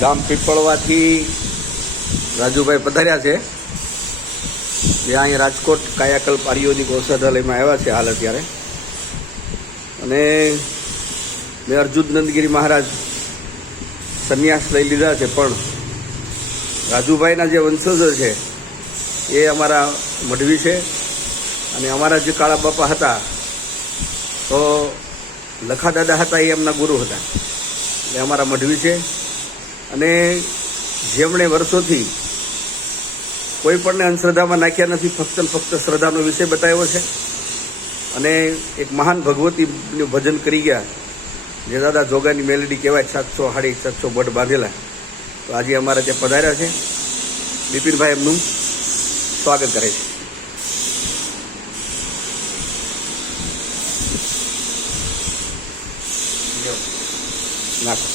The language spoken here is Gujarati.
ગામ પીપળવાથી રાજુભાઈ પધાર્યા છે, જે અહીં રાજકોટ કાયાકલ્પ આયુર્વેદિક ઔષધાલયમાં આવ્યા છે હાલ અત્યારે. અને મેં અર્જુન નંદગીરી મહારાજ સંન્યાસ લઈ લીધા છે, પણ રાજુભાઈના જે વંશજો છે એ અમારા મઢવી છે. અને અમારા જે કાળા બાપા હતા તો લખા દાદા હતા, એ એમના ગુરુ હતા, એટલે અમારા મઢવી છે. અને જેમણે વર્ષોથી કોઈ પણને અંધશ્રદ્ધામાં નાખ્યા નથી, ફક્ત ને ફક્ત શ્રદ્ધાનો વિષય બતાવ્યો છે. અને એક મહાન ભગવતીનું ભજન કરી ગયા, જે દાદા જોગાની મેલેડી કહેવાય, 700 બઢ બાંધેલા. તો આજે અમારા ત્યાં પધાર્યા છે. બિપિનભાઈ એમનું સ્વાગત કરે છે. નાખો.